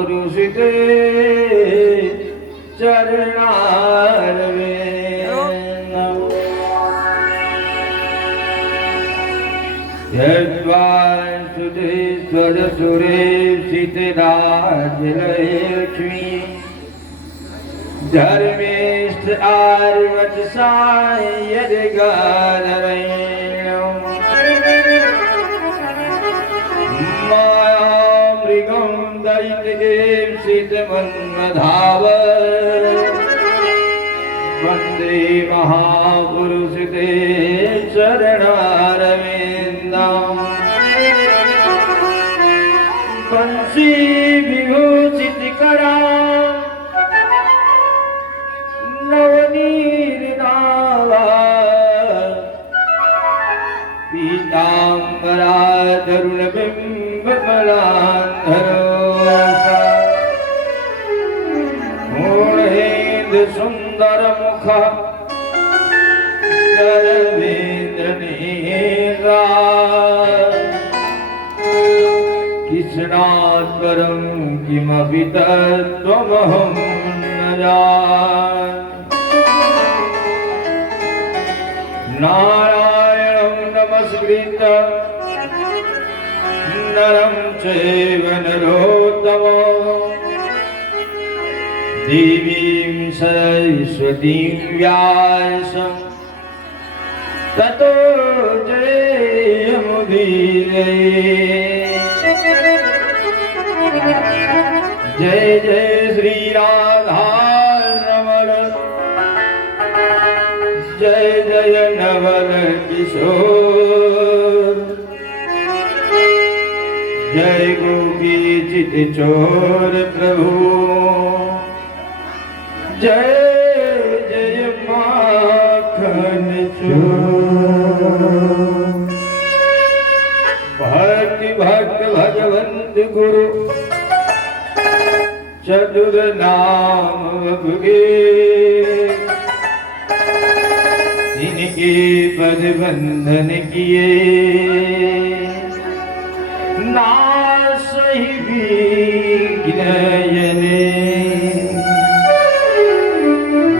महापुरुष ते चरणारविंद यद्वासुदेश्वर सुरेशितराजलक्ष्मी धर्मेष्ठ आर्वत सायदगारवेणं मायामृगं दैत्यदेवसितमन्मधाव वन्दे महापुरुष ते चरणारविन्दम् बंसी विभूषित करा नवनीर नावा पीतांबरा तरुण बिंब मूढ़ेन्द्र सुंदर मुख सरवेन्द्र नीरा कृष्णात्परं किमपि तत्त्वमहं न जाने नारायणं नमस्कृत्य नरं चैव नरोत्तमं देवीं सरस्वतीं व्यासं ततो जयमुदीरये जय जय श्री राधा रमण जय जय नवल किशोर जय गोपी चित चोर प्रभु जय जय माखन चोर भक्ति भक्त भगवंत गुरु चतुर नाम भुगे इनके पद बंधन किए नाश ही विघ्नयने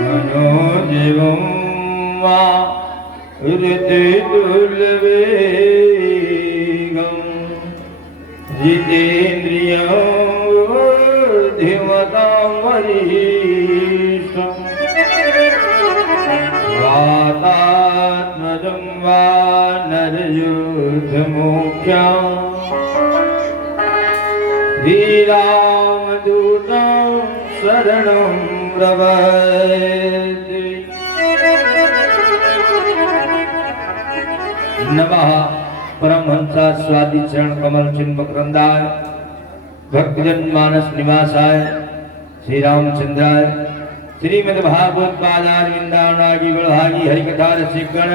मनोजवं वा ऋतुलवेगं जितेन्द्रियं धिमतामरीशं वातात्मजं वा नरयूथमुख्यं श्रीरामदूतं शरणं प्रपद्ये नमः परमहंसा स्वादि चरण कमल चिन्ह मकरंदाय भक्तजन मानस निवासाय श्री रामचंद्राय श्रीमद् भागवत पादारविंदावनागी बलभागी हरिकथा रसिकगण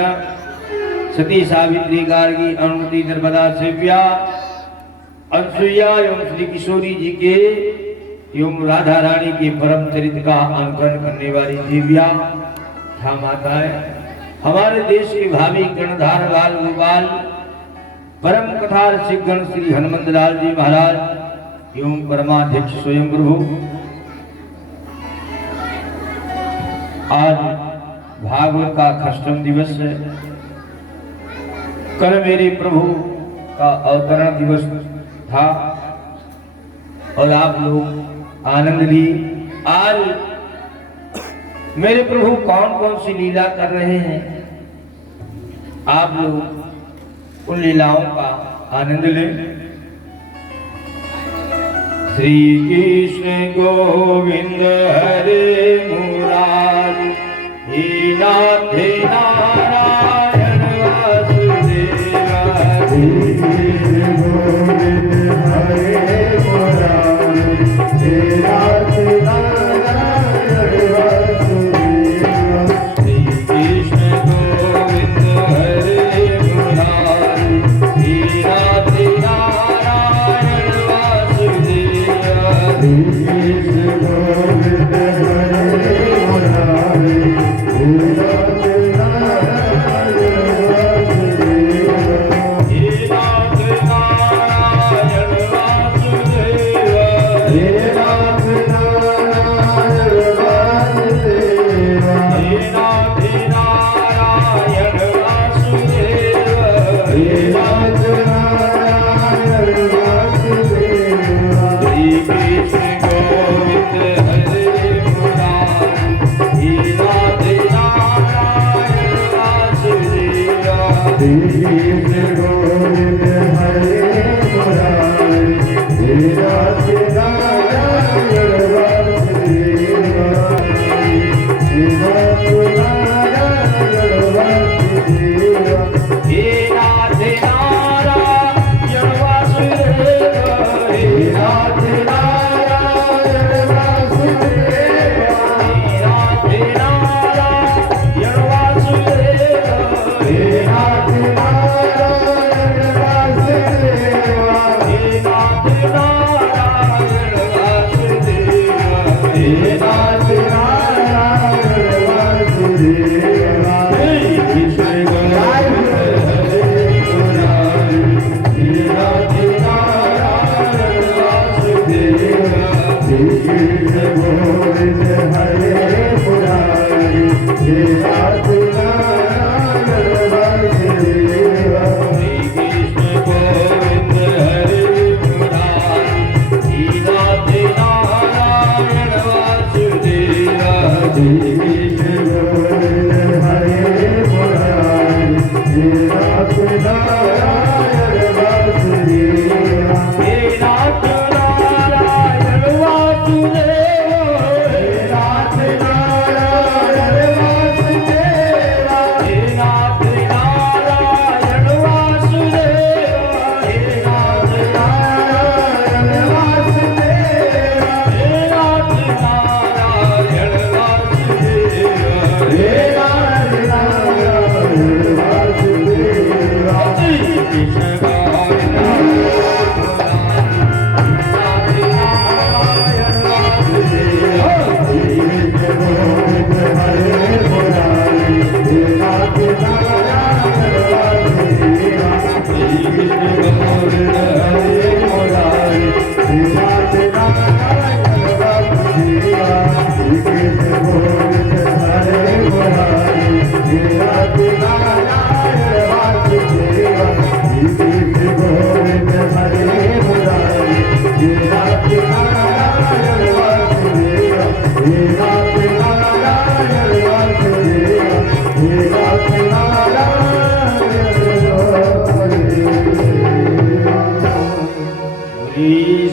सती सावित्री गार्गी अनुमति नर्मदा सेव्या अनसुईया एवं श्री किशोरी जी के एवं राधा रानी के परम चरित्र का अनुकरण करने वाली दिव्या था माताएं हमारे देश के भावी कर्णधार बाल गोपाल परम कथा रसिकगण श्री हनुमंत लाल जी महाराज एवं परमाध्यक्ष स्वयं प्रभु आज भागवत का खष्टम दिवस है। कल मेरे प्रभु का अवतरण दिवस था और आप लोग आनंद लिए। आज मेरे प्रभु कौन कौन सी लीला कर रहे हैं आप लोग उन लीलाओं का आनंद लें। श्री कृष्ण गोविंद हरे मुरारी हे नाथ नारायण वासुदेवा श्री कृष्ण गोविंद हरे मुरारी हे नाथ नारायण वासुदेवा श्री कृष्ण गोविंद हरे मुरारी हे नाथ नारायण वासुदेवा कृष्ण गोविंद हरे मुरारी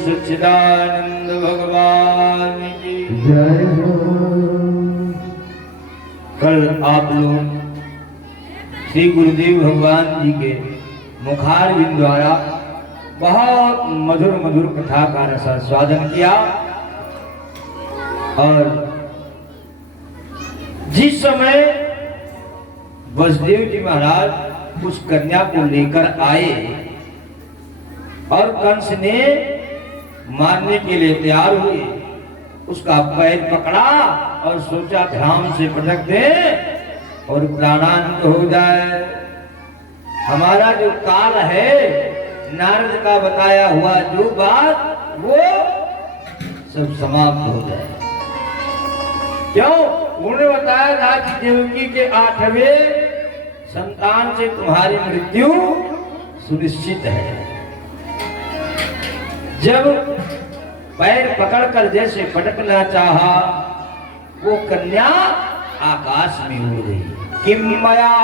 सच्चिदानंद भगवान की जय हो। कल आप लोग श्री गुरुदेव भगवान जी के मुखारविंद द्वारा बहुत मधुर मधुर कथा का रसास्वादन किया और जिस समय वसुदेव जी महाराज उस कन्या को लेकर आए और कंस ने मारने के लिए तैयार हुए, उसका पैर पकड़ा और सोचा ध्यान से पटक दे और प्राणांत हो जाए। हमारा जो काल है, नारद का बताया हुआ जो बात वो सब समाप्त हो जाए। क्यों? उन्होंने बताया था कि देवकी के 8वें संतान से तुम्हारी मृत्यु सुनिश्चित है। जब पैर पकड़कर जैसे पटकना चाहा, वो कन्या आकाश में उड़ गई। किम मया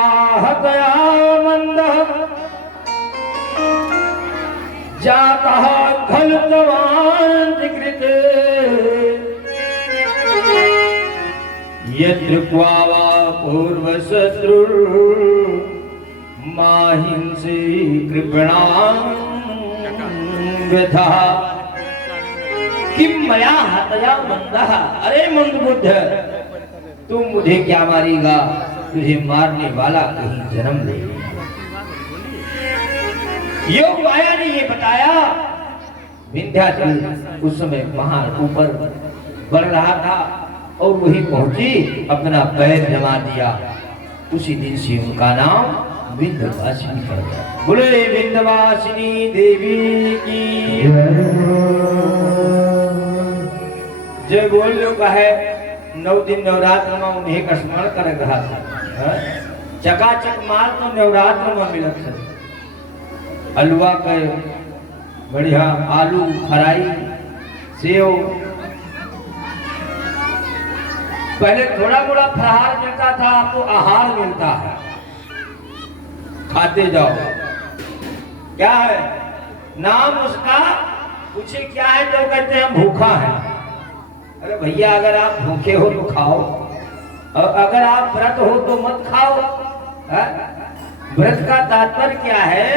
हतया मंदः जातः खलुतवान्तिकृते यत्र क्वा वा पूर्वशत्रु माहिंसी कृपणां व्यथा किम मया हतया मंदः। अरे मंद बुद्ध, तू मुझे क्या मारेगा? तुझे मारने वाला कहीं जन्म ले। योग माया ने ये बताया। विंध्याचल उस समय वहां ऊपर बढ़ रहा था और वही पहुंची, अपना पैर जमा दिया। उसी दिन से उनका नाम विंध्यवासिनी पड़ गया। बोले विंध्यवासिनी देवी की जय। बोल लो का है 9 दिन नवरात्र में उन्हें का स्मरण कर रहा था। चकाचक माल तो नवरात्र में मिलत है। हलवा का बढ़िया, आलू फ्राई, सेव। पहले थोड़ा मोड़ा फलहार मिलता था, अब तो आहार मिलता है। खाते जाओ। क्या है नाम उसका? पूछे क्या है तो कहते हैं हम भूखा है। अरे भैया अगर आप भूखे हो तो खाओ, और अगर आप व्रत हो तो मत खाओ। व्रत का तात्पर्य क्या है?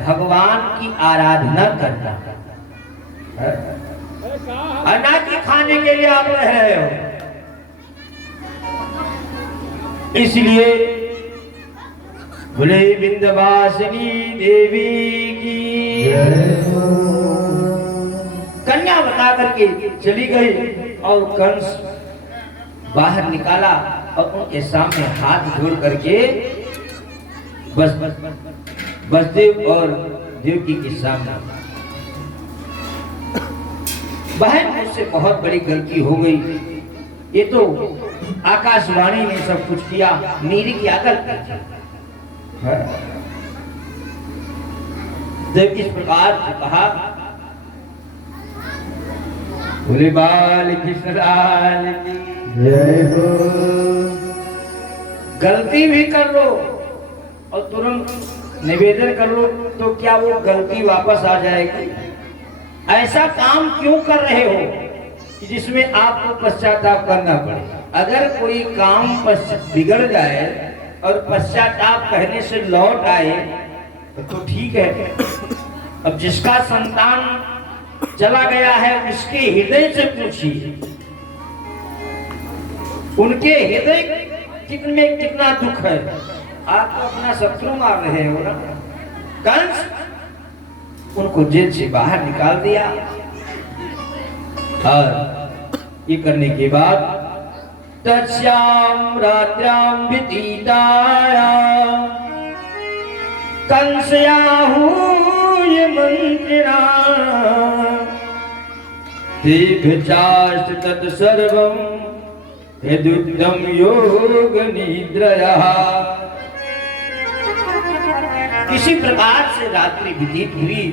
भगवान की आराधना करना, ना कि खाने के लिए आप रह रहे हो। इसलिए बोले विंध्यवासिनी देवी की कन्या बता करके चली गई और कंस बाहर निकाला और उनके सामने हाथ जोड़ करके वसुदेव और देवकी के सामने, बहन मुझसे बहुत बड़ी गलती हो गई, ये तो आकाशवाणी ने सब कुछ किया, मेरी क्या गलती थी? जब इस प्रकार से कहा, बोले बाल कृष्ण लाल की जय हो। गलती भी कर लो और तुरंत निवेदन कर लो तो क्या वो गलती वापस आ जाएगी? ऐसा काम क्यों कर रहे हो कि जिसमें आपको पश्चाताप करना पड़े? अगर कोई काम बिगड़ जाए और पश्चाताप कहने से लौट आए तो ठीक है। अब जिसका संतान चला गया है उसके हृदय से पूछिए, उनके हृदय में कितना दुख है। आप तो अपना शत्रु मार रहे हो ना। कंस उनको जेल से बाहर निकाल दिया और ये करने के बाद तस्याम रात्र्याम व्यतीताया कंसयाहूय मंत्रिणा दीर्घचाष्ट तत्सर्वं यदुद्धं योग निद्रया। किसी प्रकार से रात्रि व्यतीत हुई,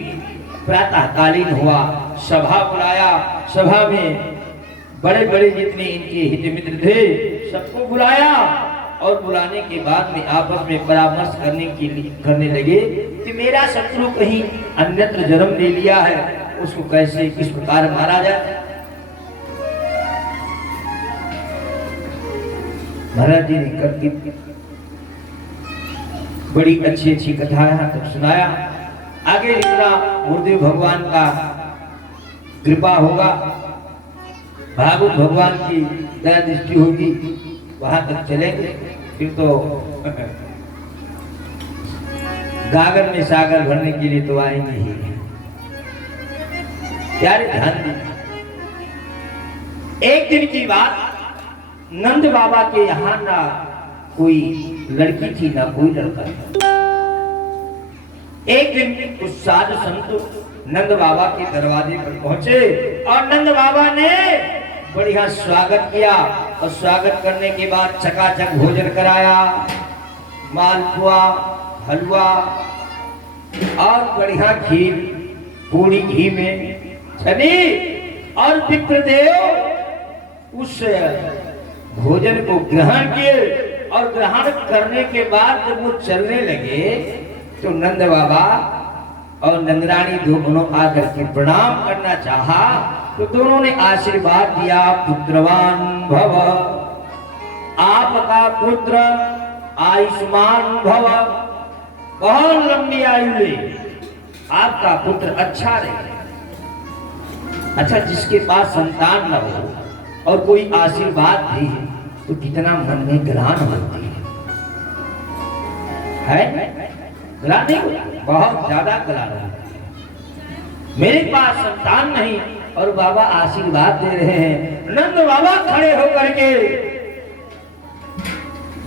प्रातःकालीन हुआ, सभा बुलाया, सभा में बड़े बड़े जितने इनके हित मित्र थे सबको बुलाया और बुलाने के बाद में आपस में परामर्श करने लगे कि मेरा शत्रु कहीं अन्यत्र जन्म ले लिया है, उसको कैसे किस प्रकार मारा जाए। महाराज जी ने करके बड़ी अच्छी अच्छी कथा यहाँ तक सुनाया। आगे जितना गुरुदेव भगवान का कृपा होगा, भागवत भगवान की दया दृष्टि होगी, वहां तक चलेंगे। फिर तो गागर में सागर भरने के लिए तो आएंगे ही। प्यारे ध्यान दीजिए, एक दिन की बात, नंद बाबा के यहाँ ना कोई लड़की थी ना कोई लड़का था। एक दिन उस साधु संत नंद बाबा के दरवाजे पर पहुंचे और नंद बाबा ने बढ़िया स्वागत किया और स्वागत करने के बाद चकाचक भोजन कराया, मालपुआ, हलवा और बढ़िया खीर, पूरी घी में छनी। और पितृदेव उस भोजन को ग्रहण किए और ग्रहण करने के बाद जब वो चलने लगे तो नंद बाबा और नंदरानी दोनों आकर के प्रणाम करना चाहा तो दोनों ने आशीर्वाद दिया, पुत्रवान भव, आपका पुत्र आयुष्मान भव, बहुत लंबी आयु ले, आपका पुत्र अच्छा रहे। अच्छा, जिसके पास संतान न हो और कोई आशीर्वाद दे तो कितना मन में ग्लान होती है? ग्लान नहीं, बहुत ज्यादा ग्लान होती है। मेरे पास संतान नहीं और बाबा आशीर्वाद दे रहे हैं। नंद बाबा खड़े होकर के,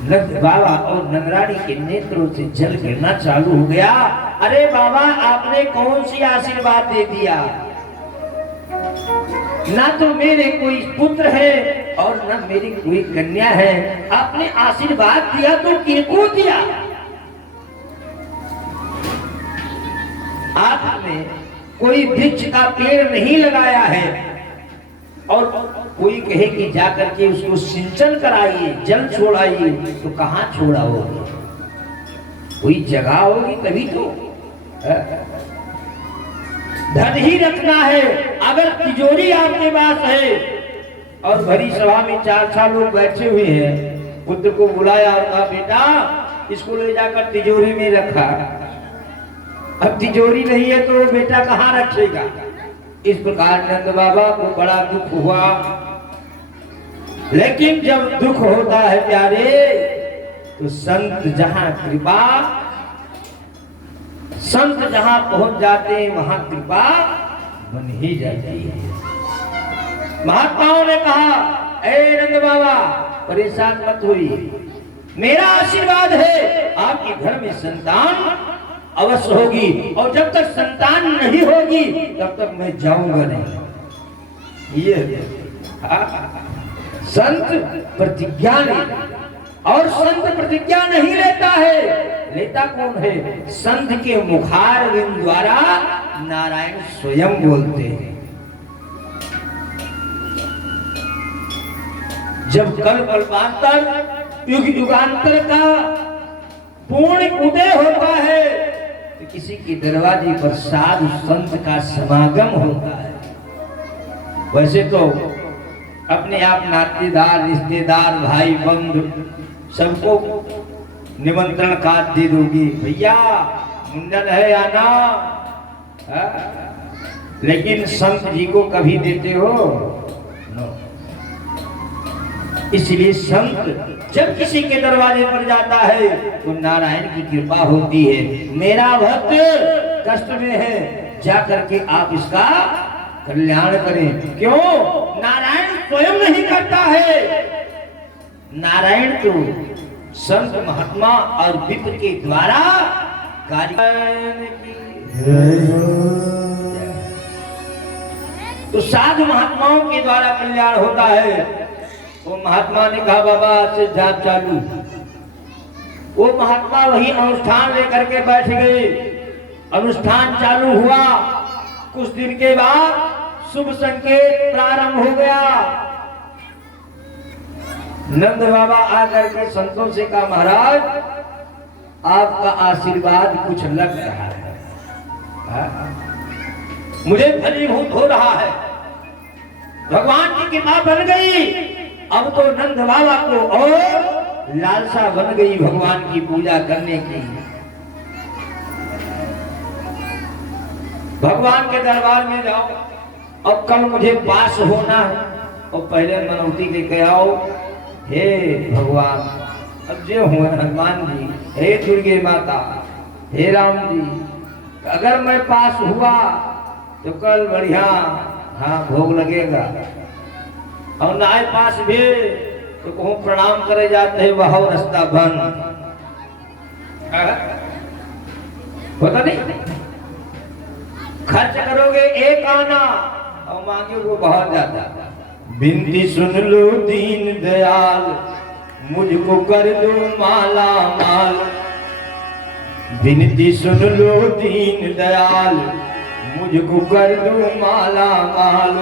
नंद बाबा और नंदरानी के नेत्रों से जल गिरना चालू हो गया। अरे बाबा, आपने कौन सी आशीर्वाद दे दिया? ना तो मेरे कोई पुत्र है और ना मेरी कोई कन्या है। आपने आशीर्वाद दिया तो किनको दिया? आपने कोई वृक्ष का पेड़ नहीं लगाया है और कोई कहे कि जाकर के उसको सिंचन कराइए, जल छोड़ाइए, तो कहाँ छोड़ा होगा? कोई जगह होगी तभी तो। धन ही रखना है। अगर तिजोरी आपके पास है और भरी सभा में 4 लोग बैठे हुए हैं, पुत्र को बुलाया और कहा बेटा इसको ले जाकर तिजोरी में रखा। अब तिजोरी नहीं है तो बेटा कहाँ रखेगा। इस प्रकार नंद बाबा को बड़ा दुख हुआ। लेकिन जब दुख होता है प्यारे तो संत जहां कृपा, संत जहां पहुंच जाते हैं वहां कृपा बन ही जाती है। महात्माओं ने कहा ए नंद बाबा परेशान मत होइए, मेरा आशीर्वाद है आपके घर में संतान अवश्य होगी, और जब तक संतान नहीं होगी तब तक मैं जाऊंगा नहीं। ये संत प्रतिज्ञा लेता, और संत प्रतिज्ञा नहीं लेता है, लेता कौन है? संत के मुखारविंद द्वारा नारायण स्वयं बोलते हैं। जब कल कल्पांतर युग युगांतर का पूर्ण उदय होता है तो किसी के दरवाजे पर साधु संत का समागम होता है। वैसे तो अपने आप नातेदार रिश्तेदार भाई बंधु सबको निमंत्रण कार्ड दे दोगी, भैया मुंडन है आना, लेकिन संत जी को कभी देते हो? इसलिए संत जब किसी के दरवाजे पर जाता है तो नारायण की कृपा होती है। मेरा भक्त कष्ट में है, जा करके आप इसका कल्याण करें। क्यों? नारायण स्वयं नहीं करता है, नारायण तो संत महात्मा और विप्र के द्वारा कार्य। तो साधु महात्माओं के द्वारा कल्याण होता है। वो महात्मा ने कहा बाबा से जाप चालू। वो महात्मा वही अनुष्ठान लेकर के बैठ गए। अनुष्ठान चालू हुआ, कुछ दिन के बाद शुभ संकेत प्रारंभ हो गया। नंद बाबा आकर के संतों से कहा महाराज आपका आशीर्वाद कुछ लग रहा है, मुझे फलीभूत हो रहा है, भगवान की कृपा बन गई। अब तो नंद बाबा को और लालसा बन गई भगवान की पूजा करने की। भगवान के दरबार में जाओ, अब कल मुझे पास होना है, और पहले मनौती के आओ, हे भगवान अब जो हुए हनुमान जी, हे दुर्गे माता, हे राम जी, अगर मैं पास हुआ तो कल बढ़िया भोग लगेगा, और ना पास भी तो कहूँ प्रणाम करे जाते हैं वह रास्ता बंद होता नहीं। खर्च करोगे एक आना और मांगे वो बहुत ज्यादा। बिनती सुन लो दीन दयाल, मुझको कर दो माला माल। बिनती सुन लो दीन दयाल, मुझको कर दो माला माल।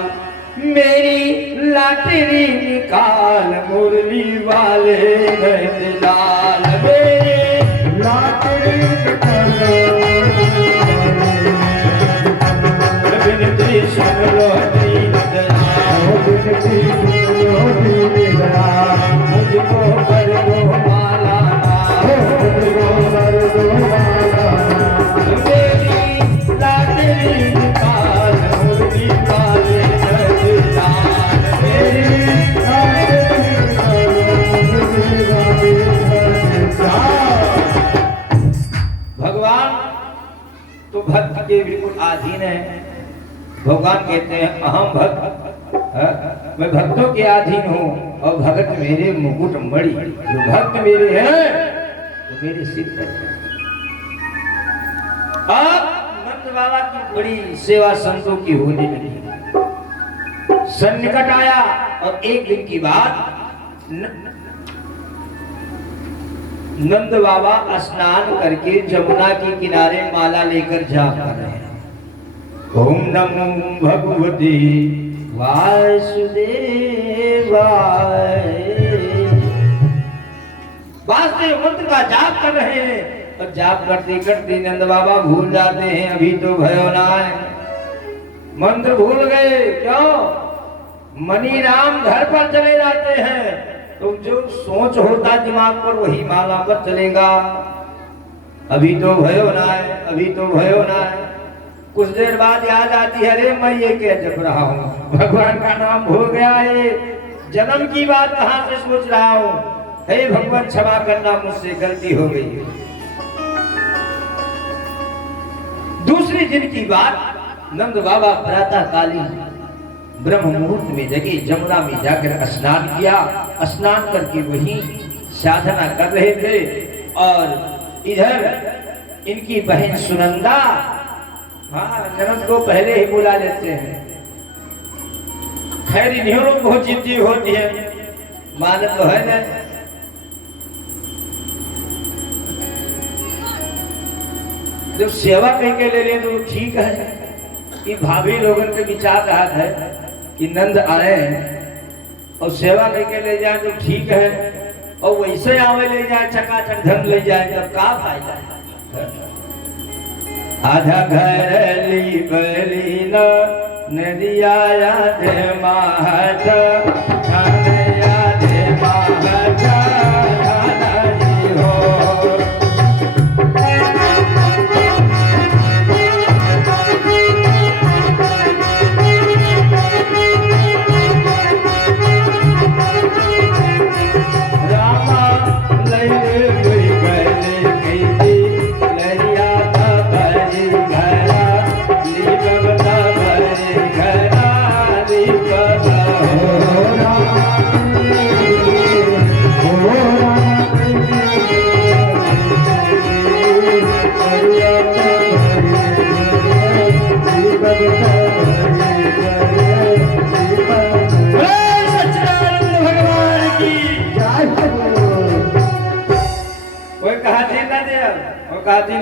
मेरी लाटरी निकाल मुरली वाले नंदलाल, मेरी लाटरी निकाल। बिनती सुन लो दीन दयाल, बिनती सुन लो दीन दयाल, मुझको कर दो माला माल, मुझको कर दो माला माल। मेरी लाटरी निकाल मुरली वाले भगवान तो भक्त के बिल्कुल अधीन है। भगवान कहते हैं अहम भक्त, मैं भक्तों के अधीन हूँ और भगत मेरे मुकुट मणि। जो भक्त मेरे हैं तो मेरे सिर पर। अब नंद बाबा की बड़ी सेवा संतों की होने लगी। सन्निकट आया और एक दिन की बात, नंद बाबा स्नान करके जमुना के किनारे माला लेकर जा कर रहे हैं। ओम नमो भगवते वासुदेवाय। वासुदेव मंत्र का जाप कर रहे हैं, और जाप करते करते नंद बाबा भूल जाते हैं अभी तो भयो ना है। मंत्र भूल गए। क्यों? मनी राम घर पर चले जाते हैं तो जो सोच होता दिमाग पर वही माला पर चलेगा। अभी तो भयो ना है, अभी तो भयो ना है। कुछ देर बाद याद आती है, अरे मैं ये क्या जप रहा हूँ, भगवान का नाम भूल गया है, जन्म की बात कहां से सोच रहा हूँ। हे भगवान क्षमा करना, मुझसे गलती हो गई है। दूसरे दिन की बात, नंद बाबा प्रातः कालीन ब्रह्म मुहूर्त में जगे, जमुना में जाकर स्नान किया। स्नान करके वही साधना कर रहे थे और इधर इनकी बहन सुनंदा, हाँ ननद को पहले ही बुला लेते हैं। खैर इन्हीं लोग बहुत जिद्दी होती है, मान तो है ना। जब सेवा करके ले लें तो ठीक है। कि भाभी लोगों के विचार रहा है कि नंद आए और सेवा करके ले जाए तो ठीक है, और वैसे आवे ले जाए चकाचक धन ले जाए तब का फायदा। आधा घर ली बली न नदिया याद महत, याद महत हो।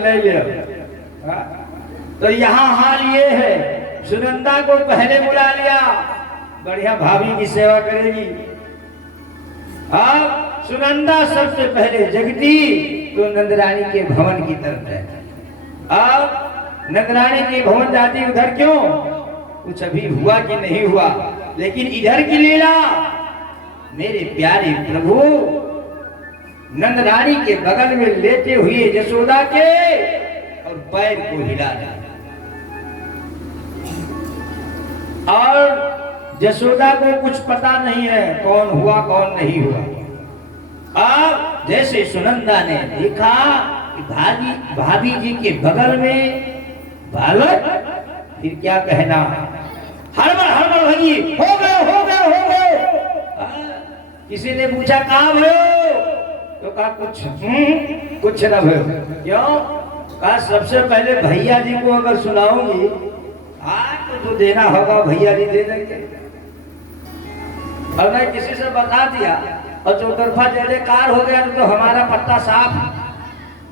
ले लिया। तो यहाँ हाल ये है, सुनंदा को पहले बुला लिया, बढ़िया भाभी की सेवा करेगी। अब सुनंदा सबसे पहले जगती तो नंदरानी के भवन की तरफ है। अब नंदरानी के भवन जाती, उधर क्यों? कुछ अभी हुआ कि नहीं हुआ, लेकिन इधर की लीला, मेरे प्यारे प्रभु नंदरानी के बगल में लेटे हुए यशोदा के और पैर को हिला दिया, और यशोदा को कुछ पता नहीं है कौन हुआ कौन नहीं हुआ। अब जैसे सुनंदा ने देखा कि भाभी जी के बगल में बालक, फिर क्या कहना, हड़बड़ हड़बड़ भगी, हो गए। किसी ने पूछा कहाँ भयो, तो कहा कुछ न भयो। क्यों? कहा सबसे पहले भैया जी को अगर सुनाऊंगी तो देना होगा, भैया जी दे देंगे। और मैं किसी से बता दिया और चौतरफा जय कार हो गया तो हमारा पत्ता साफ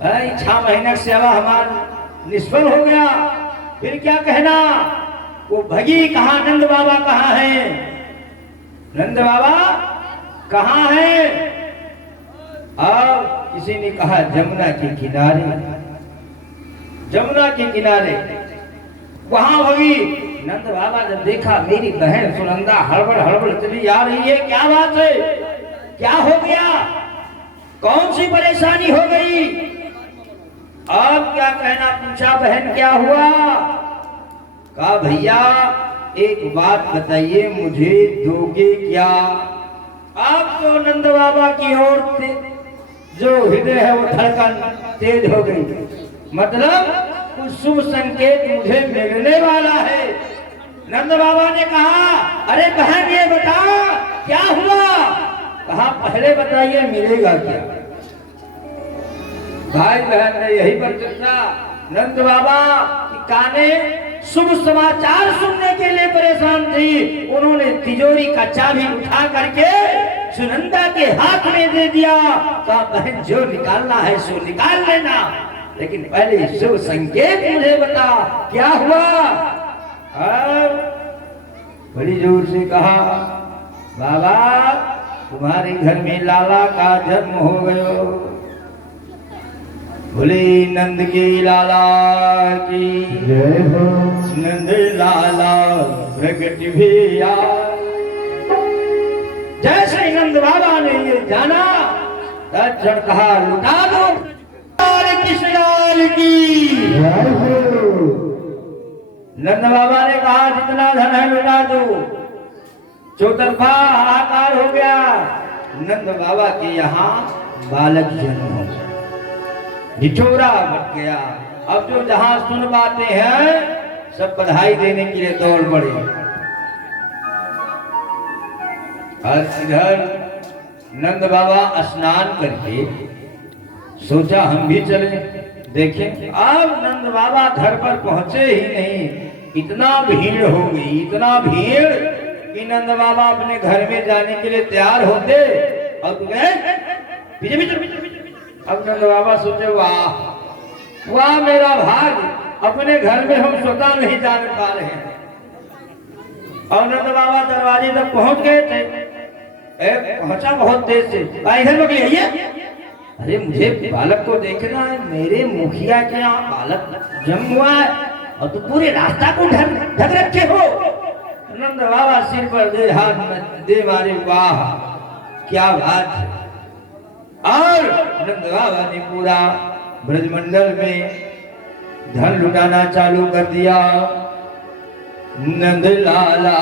है, 6 महीने की सेवा हमारा निष्फल हो गया। फिर क्या कहना, वो भगी कहाँ, नंद बाबा कहाँ है, नंद बाबा कहाँ है? अब किसी ने कहा जमुना के किनारे, जमुना के किनारे वहां भगी। नंद बाबा जब देखा मेरी बहन सुनंदा हड़बड़ हड़बड़ चली आ रही है, क्या बात है, क्या हो गया, कौन सी परेशानी हो गई? अब क्या कहना, पूछा बहन क्या हुआ? कहा भैया एक बात बताइए, मुझे दोगे क्या? अब तो नंद बाबा की ओर जो हृदय है वो धड़कन तेज हो गई, मतलब कुछ शुभ संकेत मुझे मिलने वाला है। नंद बाबा ने कहा अरे बहन ये बता क्या हुआ? कहा पहले बताइए मिलेगा क्या? भाई बहन ने यही पर चर्चा, नंद बाबा की काने शुभ समाचार सुनने के लिए परेशान थी। उन्होंने तिजोरी का चाबी उठा करके सुनंदा के हाथ में दे दिया, कहा बहन जो निकालना है सो निकाल लेना, लेकिन पहले शुभ संकेत मुझे बता क्या हुआ? बड़ी जोर से कहा बाबा तुम्हारे घर में लाला का जन्म हो गयो। बोले नंद की लाला की जय हो। नंद लाला प्रगट भी आए। जैसे नंद बाबा ने ये जाना तक्षण कहा लुटा दो कृष्णलाल की जय हो। नंद बाबा ने कहा जितना धन है लुटा दो। चौतरफा हाहाकार हो गया। नंद बाबा के यहाँ बालक जन्म हो गया, निचोरा बट गया। अब जो जहां सुन पाते हैं सब बधाई देने के लिए दौड़ पड़े। और इधर नंद बाबा स्नान करके सोचा हम भी चले देखें। अब नंद बाबा घर पर पहुंचे ही नहीं, इतना भीड़ हो गई, इतना भीड़ कि नंद बाबा अपने घर में जाने के लिए तैयार होते और गए पीछे पीछे। अब नंद बाबा सोचे वाह वाह मेरा भाग, अपने घर में हम स्वतः नहीं जान पा रहे हैं। और नंद बाबा दरवाजे तक पहुंच गए थे। पहुंचा बहुत देर से। इधर बगली आइए। अरे मुझे बालक को देखना है, मेरे मुखिया के यहाँ बालक जन्म हुआ है और तू पूरे रास्ता को ढक रखे हो। नंद बाबा सिर पर दे हाथ में दे मारे वाह क्या बात है। और नंद बाबा ने पूरा ब्रजमंडल में धन लुटाना चालू कर दिया। नंद लाला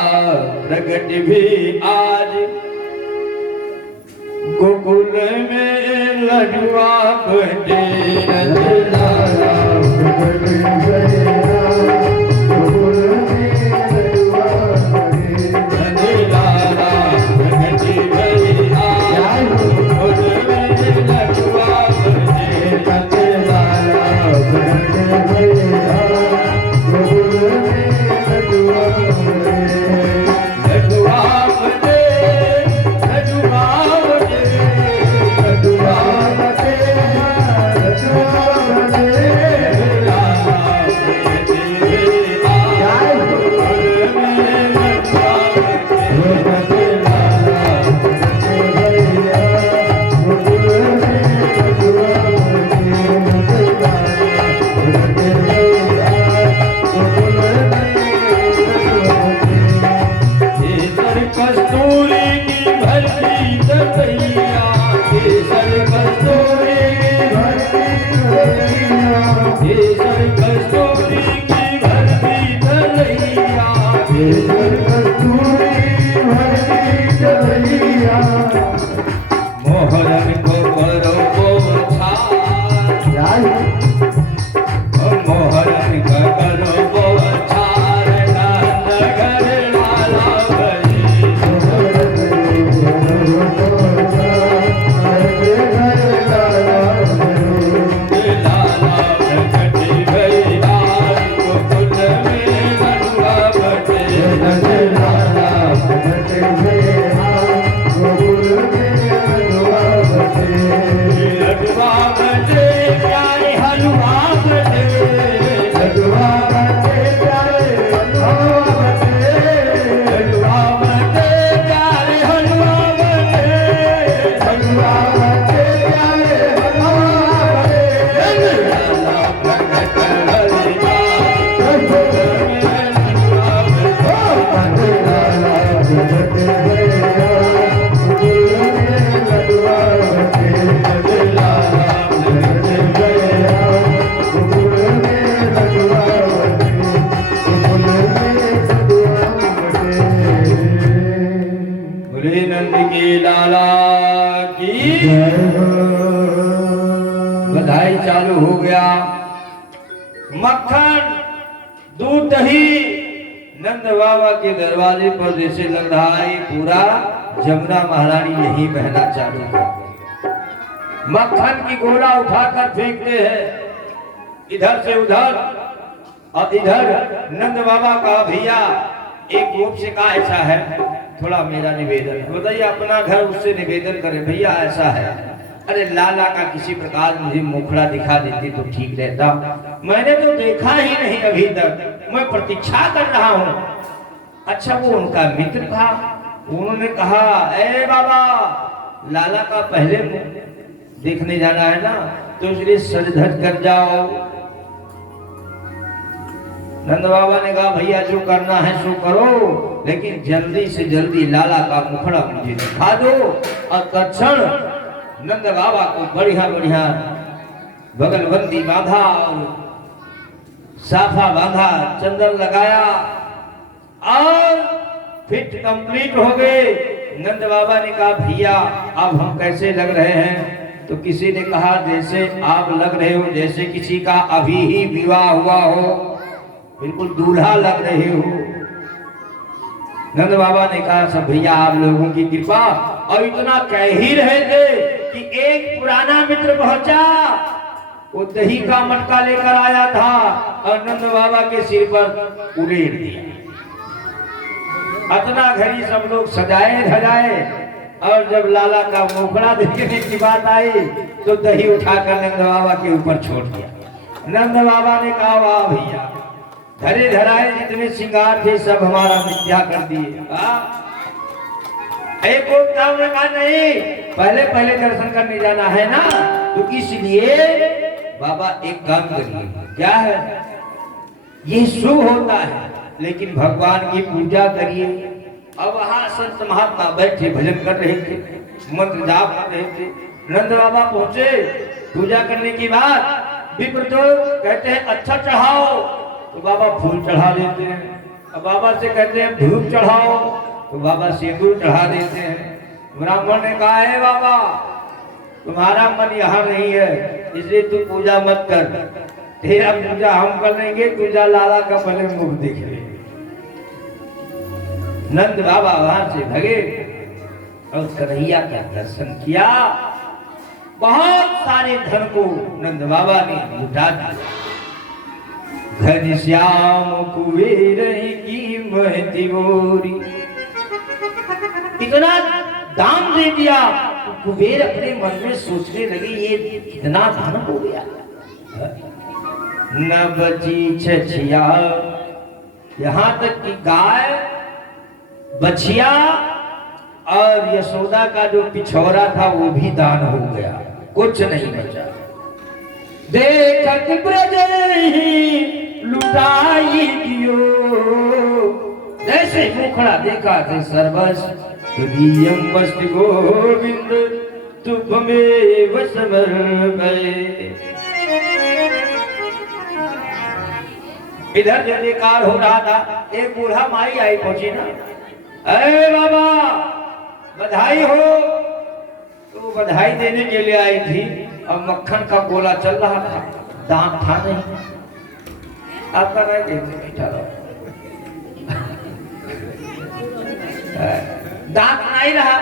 प्रगट भी आज गोकुल में लडुआ बटे। नंद लाला प्रगट भैया गोकुल में लडुआ बटे। नंद लाला प्रगट भैया गोकुल में लडुआ बटे। नंद लाला प्रगट भैया गोकुल में लडुआ बटे। लडुआ बटे लडुआ बटे लडुआ बटे लडुआ बटे। लाला प्रगट भैया गोकुल में लडुआ बटे। नंद लाला प्रगट भैया गोकुल में लडुआ बटे। नंद लाला प्रगट भैया गोकुल में लडुआ बटे। केसर कस्तूरी की भरती दबैया। केसर कस्तूरी की केसर कस्तूरी की भरती दबैया। मोहरन को करो बोछा। मोहरन का करो बोछा। नंद घर लाला बली। लाला प्रगट भैया गोकुल में लडुआ बटे। लडुआ बटे प्यारे हलवा बटे। लडुआ बटे प्यारे हलवा बटे। लाला प्रगट भैया गोकुल में लडुआ बटे। बोले नंद की लाला की बधाई चालू हो गया। मक्खन दूध दही नंद बाबा के दरवाजे पर जैसे लग रहा है पूरा जमुना महारानी यही बहना चालू कर गई। मक्खन की गोला उठाकर फेंकते हैं इधर से उधर। और इधर नंद बाबा का भैया एक रूप से कहा ऐसा है, थोड़ा मेरा निवेदन है। बताइए अपना घर उससे निवेदन करें भैया ऐसा है। अरे लाला का किसी प्रकार मुझे मुखड़ा दिखा देती तो ठीक रहता। मैंने तो देखा ही नहीं अभी तक, मैं प्रतीक्षा कर रहा हूँ। अच्छा वो उनका मित्र था, उन्होंने कहा ए बाबा लाला का पहले देखने जाना है ना, तो इसलिए सज धज कर जाओ। नंद बाबा ने कहा भैया जो करना है सो करो, लेकिन जल्दी से जल्दी लाला का मुखड़ा मुझे दिखा दो। और तत्क्षण नंद बाबा को बढ़िया बढ़िया बगलबंदी बांधा और साफा बांधा, चंदन लगाया और फिट कंप्लीट हो गए। नंद बाबा ने कहा भैया अब हम कैसे लग रहे हैं? तो किसी ने कहा जैसे आप लग रहे हो जैसे किसी का अभी ही विवाह हुआ हो, बिल्कुल दूल्हा लग रहे हो। नंद बाबा ने कहा सब भैया आप लोगों की कृपा। और इतना कह ही रहे थे कि एक पुराना मित्र पहुंचा, वो दही का मटका लेकर आया था और नंद बाबा के सिर पर उड़ेल दिया। अतना घड़ी सब लोग सजाए धजाए, और जब लाला का मुखड़ा देखने की बात आई तो दही उठाकर नंद बाबा के ऊपर छोड़ दिया। नंद बाबा ने कहा वाह भैया, धरे धराए जितने श्रृंगार थे सब हमारा मिथ्या कर दिए। एक ने कहा नहीं, पहले पहले दर्शन करने जाना है ना, तो इसलिए बाबा एक काम करिए। क्या है? ये शुभ होता है, लेकिन भगवान की पूजा करिए। अब वहां संत महात्मा बैठे भजन कर रहे थे, मंत्र जाप कर रहे थे। नंद बाबा पहुंचे, पूजा करने की बात विप्र तो कहते हैं अच्छा चढ़ाओ, तो बाबा फूल चढ़ा देते हैं। अब बाबा से कहते हैं धूप चढ़ाओ, तो बाबा सिंदूर चढ़ा देते हैं। ब्राह्मण ने कहा है बाबा तुम्हारा मन यहाँ नहीं है, इसलिए तू पूजा मत कर, तेरा पूजा हम कर लेंगे, तुझा लाला का पहले मुख देख ले। नंद बाबा वहां से भगे और कन्हैया का दर्शन किया। बहुत सारे धन को नंद बाबा ने लुटा दिया। घनश्याम कुबेर की महती मोरी, इतना दाम दे दिया। कुबेर अपने मन में सोचने लगे ये कितना धन हो गया। न बची छछिया, यहाँ तक कि गाय, बछिया और यशोदा का जो पिछौरा था वो भी दान हो गया, कुछ नहीं बचा। देखत ब्रज ही लुटाई दियो, जैसे मुखड़ा देखा थे सर्वस्व तुझियम वस्त गोविंद तुमेव समर्पये। इधर जयकार हो रहा था, एक बूढ़ा माई आई पहुंची ना, अरे बाबा बधाई हो। तो वो बधाई देने के लिए आई थी और मक्खन का गोला चल रहा था, दांत था नहीं। आपका नहीं कहते बैठा रहो, दांत नहीं रहा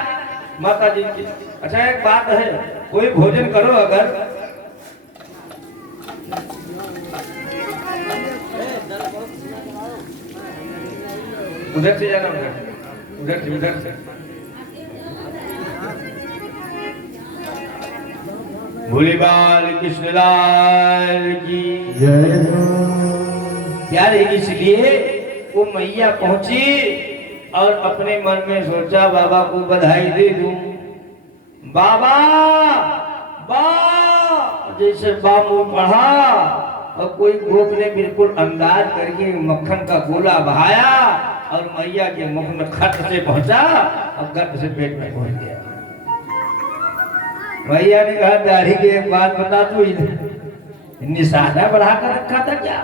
माता जी की। अच्छा एक बात है, कोई भोजन करो अगर उधर से जाना, उधर से भोले बाल कृष्ण लाल की जय। प्यारे इसलिए वो मैया पहुंची और अपने मन में सोचा बाबा को बधाई दे दूं। बाबा बा जैसे बाबू पढ़ा और कोई गोप ने बिल्कुल अंदाज करके मक्खन का गोला बहाया और मैया के मुख में खट से पहुंचा और गर्भ से पेट में पहुंच गया। मैया ने कहा दाढ़ी की एक बात बता, तू निशाना बढ़ा कर रखा था क्या?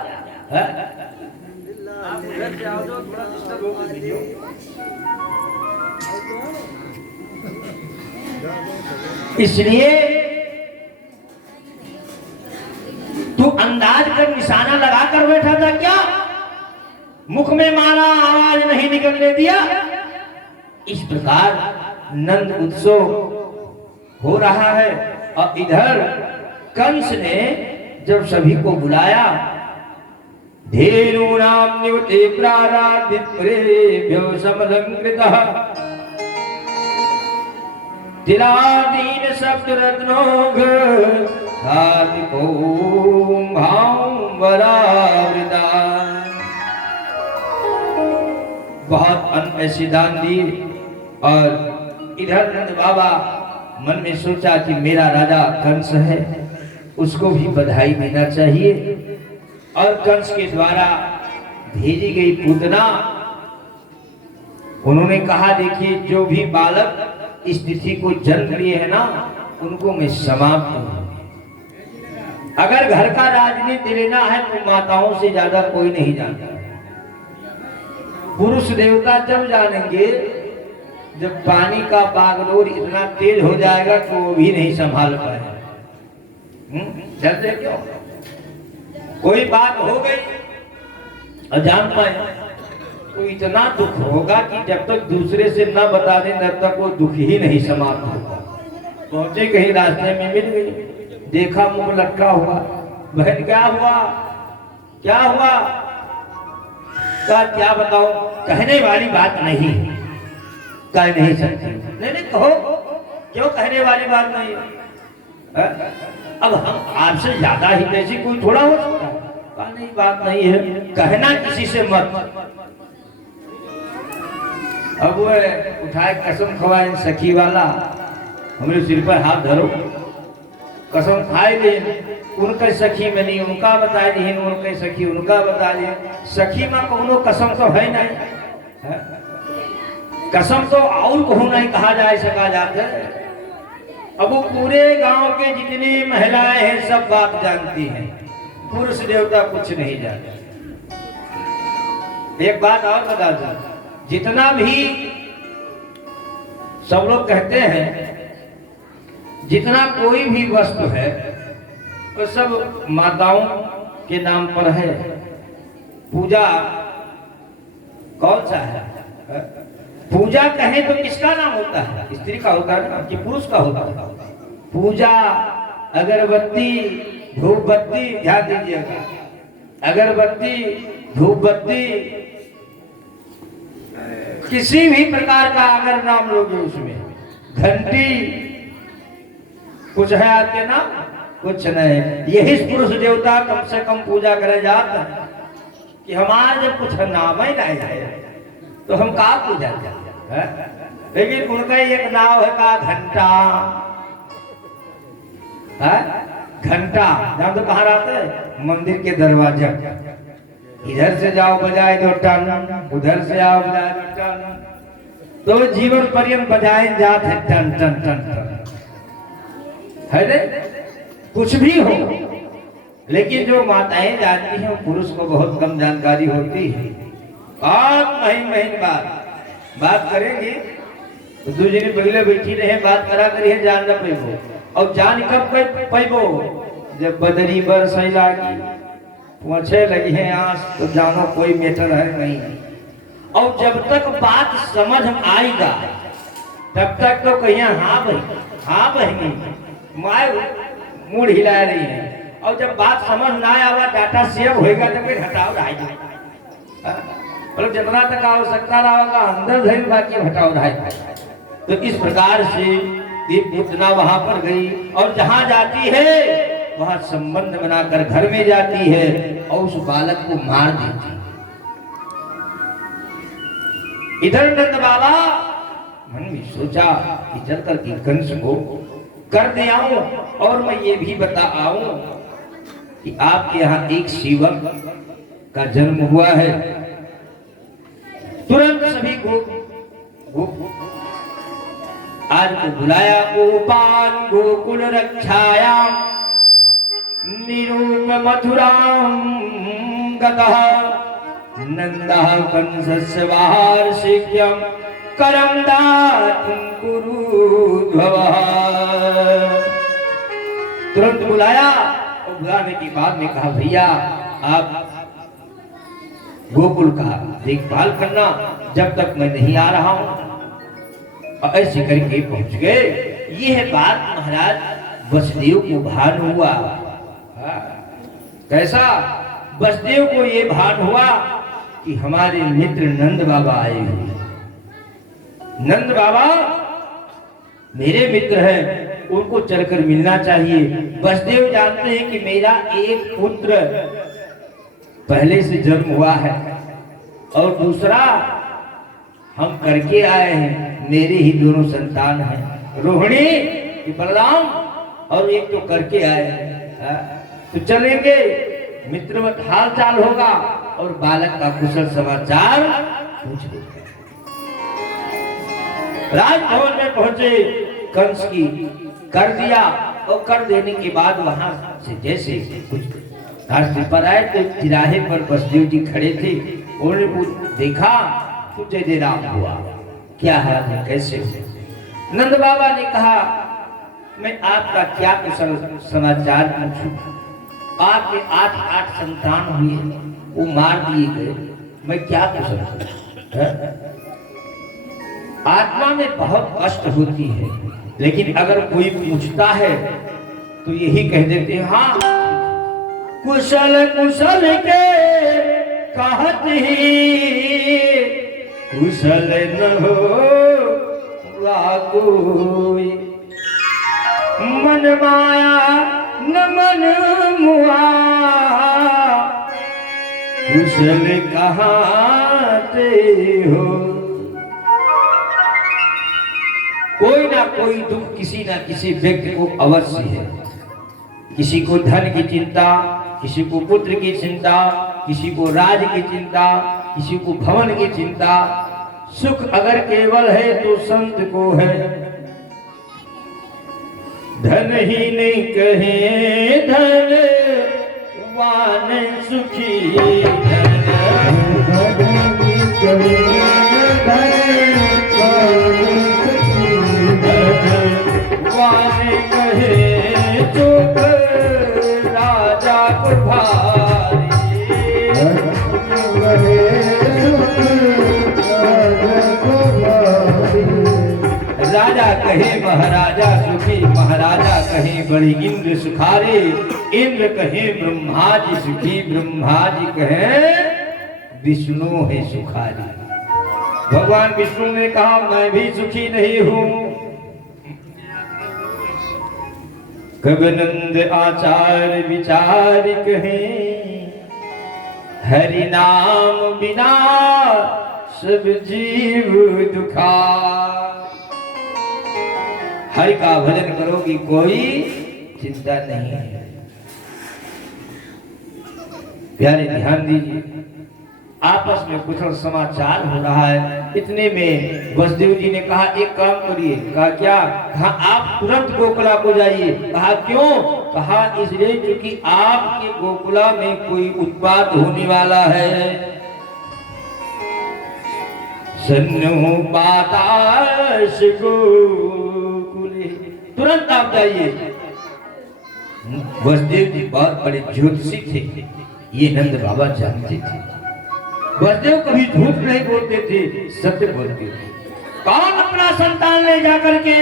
इसलिए तू अंदाज कर निशाना लगा कर बैठा था क्या? मुख में मारा, आवाज नहीं निकलने दिया। इस प्रकार नंद उत्सव हो रहा है। और इधर कंस ने जब सभी को बुलाया, धेनूनां निवते प्राराधित्रेभ्यो समलंकृतः तिलादीन सप्तरत्नों वरावृता। बहुत अन्न ऐसी दान दी। और इधर नंद बाबा मन में सोचा कि मेरा राजा कंस है, उसको भी बधाई देना चाहिए। और कंस के द्वारा भेजी गई पूतना, उन्होंने कहा देखिए जो भी बालक इस तिथि को जन्म लिए है ना, उनको मैं समाप्त हूं। अगर घर का राजनीति लेना है तो माताओं से ज्यादा कोई नहीं जानता। पुरुष देवता जब जानेंगे जब पानी का बागडोर इतना तेज हो जाएगा कि वो भी नहीं संभाल पाए। चलते क्यों? कोई बात हो गई और जान पाए तो इतना दुख होगा कि जब तक दूसरे से न बता दें तब तक वो दुख ही नहीं समाप्त होगा। पहुंचे कहीं रास्ते में मिल गई, देखा मुंह लटका हुआ, बहन क्या हुआ क्या हुआ? क्या बताओ, कहने वाली बात नहीं, कह नहीं सकती। नहीं कहो, क्यों कहने वाली बात नहीं है? अब हम आपसे ज्यादा ही कैसी कोई थोड़ा हो सकता है? कहा नहीं बात नहीं है, कहना किसी से मत। अब वो उठाए कसम खवाए सखी वाला, हमारे सिर पर हाथ धरो, कसम खाए दे, उनके सखी में नहीं उनका बता दी, उनके सखी उनका बता दी। सखी में कोनो कसम तो है नहीं है? कसम तो और कहूँ नहीं कहा जाए सका जाते। अब वो पूरे गांव के जितनी महिलाएं हैं सब बात जानती हैं, पुरुष देवता कुछ नहीं जानते। एक बात और बता दूं, जितना भी सब लोग कहते हैं जितना कोई भी वस्तु है तो सब माताओं के नाम पर है। पूजा कौन सा है? पूजा कहें तो किसका नाम होता है? स्त्री का होता है ना कि पुरुष का होता है? पूजा, अगरबत्ती, धूप बत्ती, ध्यान दीजिएगा, अगरबत्ती, धूप बत्ती, किसी भी प्रकार का अगर नाम लोगे उसमें, घंटी, कुछ है आपके नाम? कुछ नहीं। यही पुरुष देवता कम से कम पूजा करे जाता है कि हमारा जब कुछ नाम ही नहीं है तो हम का पूजा करते हैं? लेकिन उनका एक नाम है का घंटा है? घंटा जान तो कहाँ रहते हैं? मंदिर के दरवाजा, इधर से जाओ बजाए दो टन, उधर से आओ बजाए दो टन, तो जीवन पर्यंत बजाए जाते हैं टन टन टन टन, है रे? कुछ भी हो, लेकिन जो माताएं जानती हैं पुरुष को बहुत कम जानकारी होती है। और महीन बात करेंगे तो दूसरे पहले बैठी रहे बात करा करिए, जान न पैबो। और जान कब पैबो? जब बदरी बरसई लागी, पूछे लगी है आंस, तो जानो कोई मैटर है नहीं। और जब तक बात समझ आएगा तब तक तो कहिए हाँ भाई, हाँ बहनी, माए मूड हिला रही है। और जब बात समझ ना आवा, डाटा सेव होएगा तो फिर हटाओ ढाई, मतलब जितना तक आवश्यकता रहेगा अंदर धैर्य बाकी हटाओ ढाई। तो इस प्रकार से ये पूतना वहां पर गई और जहां जाती है वहां संबंध बनाकर घर में जाती है और उस बालक को मार देती। इधर नंद बाबा मन में सोचा कि चलकर के कंस को कर दे आऊं और मैं ये भी बता आऊं कि आपके यहाँ एक सेवक का जन्म हुआ है। तुरंत सभी को आज को बुलाया। गोपान गोकुल रक्षाया निरूप मथुरां गतः नंदः कंसस्य वार्षिक्यं करं दातुं कुरुध्वः। तुरंत बुलाया और बुलाने के बाद में कहा भैया आप गोकुल का देखभाल करना जब तक मैं नहीं आ रहा हूं। और ऐसे करके पहुंच गए। यह बात महाराज वसुदेव को भान हुआ। कैसा? वसुदेव को ये भान हुआ कि हमारे मित्र नंद बाबा आए हुए। नंद बाबा मेरे मित्र हैं, उनको चलकर मिलना चाहिए। वसुदेव जानते हैं कि मेरा एक पुत्र पहले से जन्म हुआ है और दूसरा हम करके आए हैं, मेरे ही दोनों संतान हैं, रोहिणी बलराम, और एक तो करके आए हैं। तो चलेंगे, मित्रवत हाल चाल होगा और बालक का कुशल समाचार पूछेंगे। राजभवन में पहुंचे, कंस की कर दिया और कर देने के बाद वहां से जैसे कुछ रास्ते पर आए तो तिराहे पर बसदेव जी खड़े थे। उन्होंने देखा तो जय जय राम हुआ, क्या हाल है, कैसे हो? नंद बाबा ने कहा मैं आपका क्या कुशल समाचार पूछूं? आपके 8 संतान हुए, वो मार दिए गए, मैं क्या कुशल है? आत्मा में बहुत कष्ट होती है, लेकिन अगर कोई पूछता है तो यही कह देते हैं हाँ कुशल कुशल के कहत ही कुशल न हो कोई, मन माया न मन मुआ कुशल कहाते हो। कोई ना कोई दुख किसी ना किसी व्यक्ति को अवश्य है। किसी को धन की चिंता, किसी को पुत्र की चिंता, किसी को राज की चिंता, किसी को भवन की चिंता। सुख अगर केवल है तो संत को है, धन ही नहीं कहे धन वान सुखी, वाने कहे चुप राजा को भारी, राजा कहे महाराजा सुखी, महाराजा कहे बड़ी इंद्र सुखारे, इंद्र कहे ब्रह्मा जी सुखी, ब्रह्मा जी कहे विष्णु है सुखारी। भगवान विष्णु ने कहा मैं भी सुखी नहीं हूं। कबनंद आचार्य विचार कहे हरि नाम बिना सब जीव दुखा। हरि का भजन करोगी कोई चिंता नहीं है। प्यारे ध्यान दीजिए, आपस में कुछ समाचार हो रहा है। इतने में वसुदेव जी ने कहा एक काम करिए। कहा क्या? कहा आप तुरंत गोकुला को जाइए। कहा क्यों? कहा इसलिए क्योंकि आपके गोकुला में कोई उत्पात होने वाला है। सन्नु पाताश गोकुले, तुरंत आप जाइए। वसुदेव जी बहुत बड़े ज्योतिषी थे, ये नंद बाबा जानते थे। वसुदेव कभी झूठ नहीं बोलते थे, सत्य बोलते थे। कौन अपना संतान ले जाकर के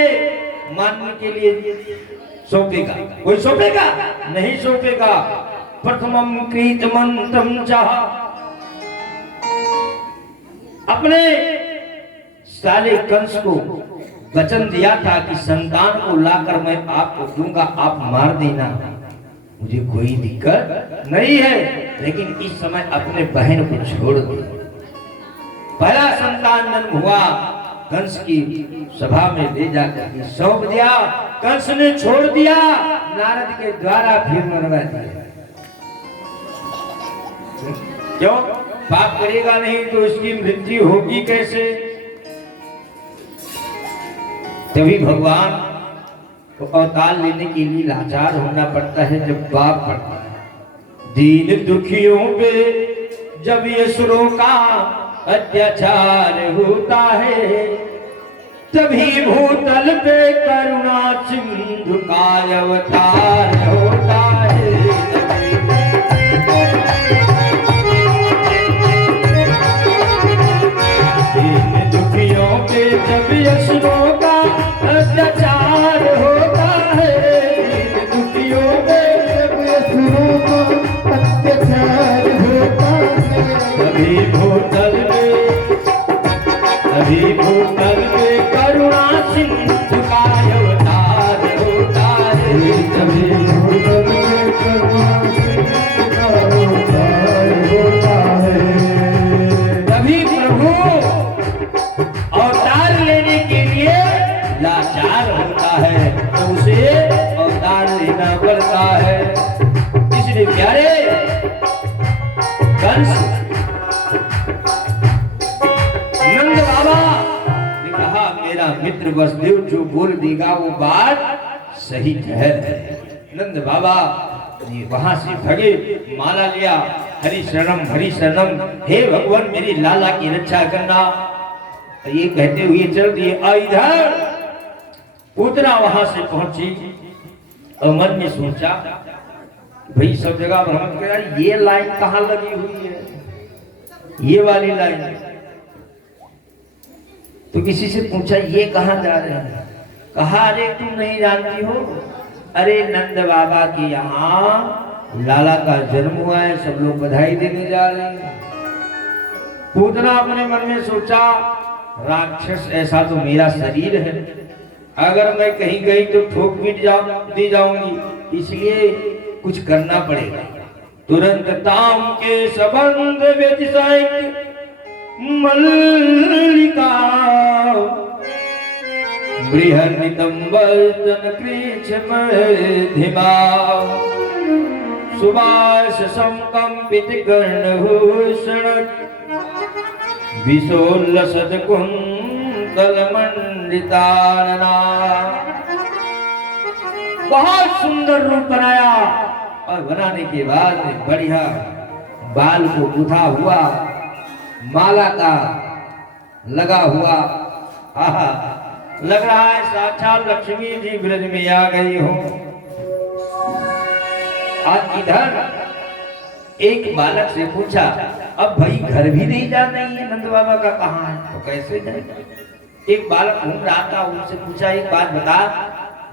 मानने के लिए सौंपेगा? कोई सौंपेगा? नहीं सौंपेगा। प्रथमम कृतमंत्रम चाह, अपने साले कंस को वचन दिया था कि संतान को लाकर मैं आपको दूंगा, आप मार देना, मुझे कोई दिक्कत नहीं है। लेकिन इस समय अपने बहन को छोड़ दे। पहला संतान जन्म हुआ, कंस की सभा में ले जाकर सौंप दिया। कंस ने छोड़ दिया, नारद के द्वारा फिर मरवा दिया। क्यों? पाप करेगा नहीं तो इसकी मृत्यु होगी कैसे? तभी भगवान को अवतार लेने के लिए लाचार होना पड़ता है जब पाप पड़ता है। दीन दुखियों पे जब असुरों का अत्याचार होता है, तभी भूतल पे करुणा सिंधु का अवतार होता है। दीन दुखियों पे जब असुरों का अत्याचार होता है, दीन दुखियों पे जब असुरों का अत्याचार होता है, तभी भूतल में करुणा सिंधु का अवतार होता है। तभी भूतल में करुणा सिंधु का अवतार होता है। तभी प्रभु अवतार लेने के लिए लाचार होता है, तो उसे अवतार लेना पड़ता है। प्यारे कंस, नंद बाबा ने कहा मेरा मित्र वसुदेव जो बोल देगा वो बात सही है। नंद बाबा ये वहां से भगे, माला लिया, हरि शरणम, हे भगवान मेरी लाला की रक्षा करना। ये कहते हुए चल दिए। इधर पूतना वहां से पहुंची और मन में सोचा भाई सब जगह भ्रमण करा, ये लाइन कहाँ लगी हुई है, ये वाली लाइन। तो किसी से पूछा ये कहाँ जा रहे हैं? कहा अरे तुम नहीं जानती हो, अरे नंद बाबा के यहाँ लाला का जन्म हुआ है, सब लोग बधाई देने जा रहे हैं। पूतना अपने मन में सोचा राक्षस ऐसा तो मेरा शरीर है, अगर मैं कहीं गई तो ठोक पीट दी जाऊंगी, इसलिए कुछ करना पड़ेगा। तुरंत ताम के संबंध मल्लिका बृहन्नितंबर्तन कृच्छमधिमा सुभाष संकंपित कर्णभूषण विशोल्लसत कुंतल मंडितानना। बहुत सुंदर रूप बनाया और बनाने के बाद बढ़िया बाल को गुथा हुआ, माला का लगा हुआ, आहा लग रहा है साक्षात लक्ष्मी जी ब्रज में आ गई हो। और इधर एक बालक से पूछा, अब भाई घर भी नहीं जाना है, नंद बाबा का कहाँ है, तो कैसे जाए? एक बालक घूम रहा था, उनसे पूछा एक बात बता,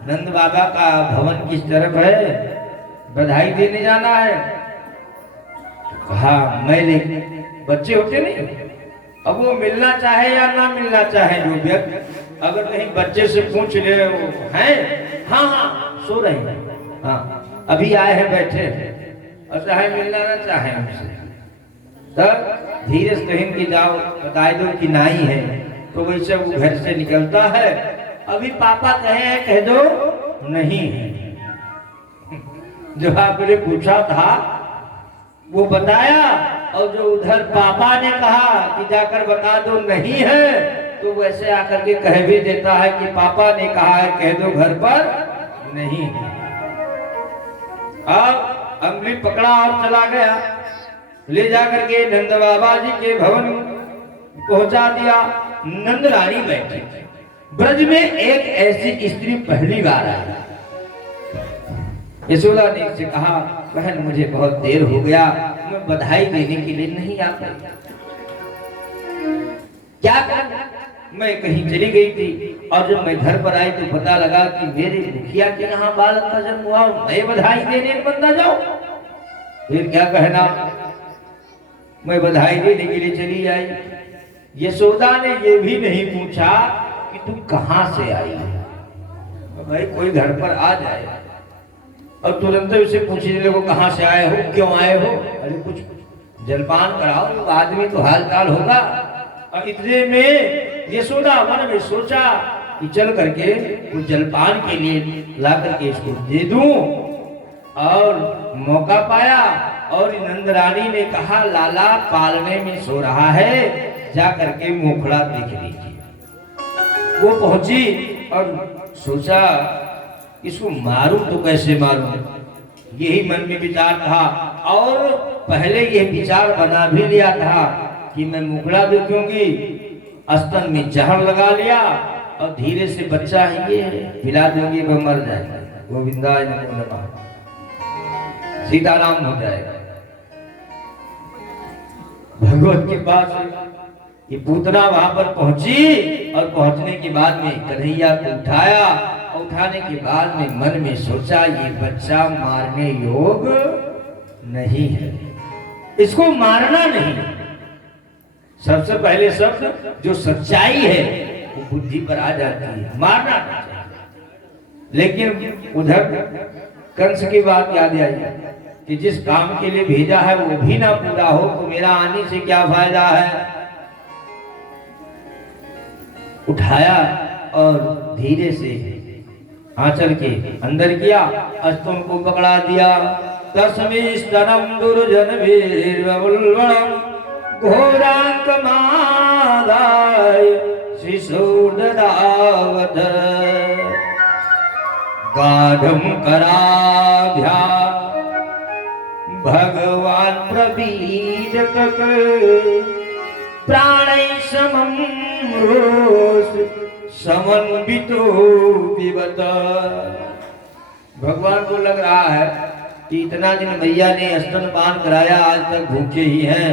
नंद बाबा का भवन किस तरफ है, बधाई देने जाना है? कहा मैं लेके बच्चे होते नहीं, अब वो मिलना चाहे या ना मिलना चाहे, जो व्यक्ति अगर कहीं बच्चे से पूछ ले हैं, हाँ हाँ सो रहे हैं, हाँ अभी आए हैं बैठे हैं, और चाहे मिलना ना चाहे हमसे, तब धीरे से कहीं की जाओ बता दो कि नहीं है, तो वैसे वो घर से निकलता है, अभी पापा कहे हैं कह दो नहीं है। जो आपने पूछा था वो बताया, और जो उधर पापा ने कहा कि जाकर बता दो नहीं है, तो वैसे आकर के कह भी देता है कि पापा ने कहा है कह दो घर पर नहीं है। अब अंगुली पकड़ा और चला गया, ले जाकर के नंद बाबा जी के भवन पहुंचा दिया। नंद रानी बैठी, ब्रज में एक ऐसी स्त्री पहली बार आई। यशोदा ने से कहा बहन मुझे बहुत देर हो गया, मैं बधाई देने के लिए नहीं आ पाई, क्या कर? मैं कहीं चली गई थी और जब मैं घर पर आई तो पता लगा कि मेरे मुखिया के यहाँ बालक का जन्म हुआ, मैं बधाई देने बंदा जाऊं, फिर क्या कहना, मैं बधाई देने के लिए चली आई। यशोदा ने ये भी नहीं पूछा कि तुम कहां से आई है, भाई कोई घर पर आ जाए और तुरंत उसे पूछने लगो कहां से आए हो, क्यों आए हो, अरे कुछ जलपान कराओ, तो आदमी तो हाल चाल होगा। और इतने में यशोदा मन में सोचा कि चल करके कुछ जलपान के लिए ला करके इसको दे दूं, और मौका पाया और नंद रानी ने कहा लाला पालने में सो रहा है, जा करके मुखड़ा देख लीजिए। वो पहुंची और सोचा इसको मारूं तो कैसे मारूं, यही मन में विचार था, और पहले यह विचार बना भी लिया था कि मैं मुखड़ा देखूंगी, स्तन में जहर लगा लिया और धीरे से बच्चा है ये पिला दूंगी, वो मर जाएगा, गोविंदाय नमो नमः, सीताराम हो जाएगा। भगवत के पास ये पूतना वहां पर पहुंची और पहुंचने के बाद में कन्हैया को उठाया, उठाने के बाद में मन में सोचा ये बच्चा मारने योग नहीं है, इसको मारना नहीं। सबसे पहले शब्द जो सच्चाई है वो बुद्धि पर आ जाती है, मारना नहीं चाहिए। लेकिन उधर कंस की बात याद आई कि जिस काम के लिए भेजा है वो भी ना पूरा हो तो मेरा आने से क्या फायदा है। उठाया और धीरे से आंचल के अंदर किया, स्तन को पकड़ा दिया तस्मिस्तनं दुर्जनवीर्वुल्बणं घोराङ्कमादाय शिशुर्ददावत गाढं कराभ्या भगवान् प्रवीडतक प्राणैः समं रोष समन्वितो विवत। भगवान को लग रहा है कि इतना दिन मैया ने स्तनपान कराया, आज तक भूखे ही हैं।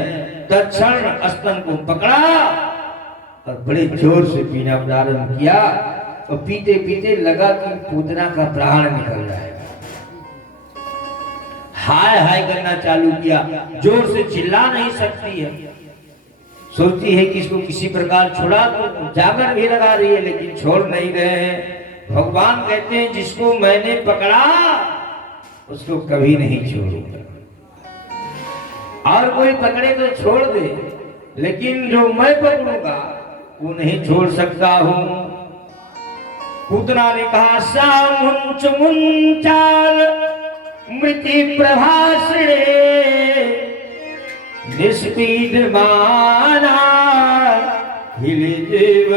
तत्क्षण स्तन को पकड़ा और बड़े जोर से पीना प्रारंभ किया और पीते पीते लगा कि पूतना का प्राण निकल जाएगा। हाय हाय करना चालू किया, जोर से चिल्ला नहीं सकती है, सोचती है कि इसको किसी प्रकार छुड़ा दो, जागर भी लगा रही है लेकिन छोड़ नहीं रहे हैं। भगवान कहते हैं जिसको मैंने पकड़ा उसको कभी नहीं छोड़ूंगा, और कोई पकड़े तो छोड़ दे, लेकिन जो मैं पकड़ूंगा वो नहीं छोड़ सकता हूं। पूतना ने कहा सा मुंच मुंचाल मृति प्रभाषणे निष्पीड माना हिले जीव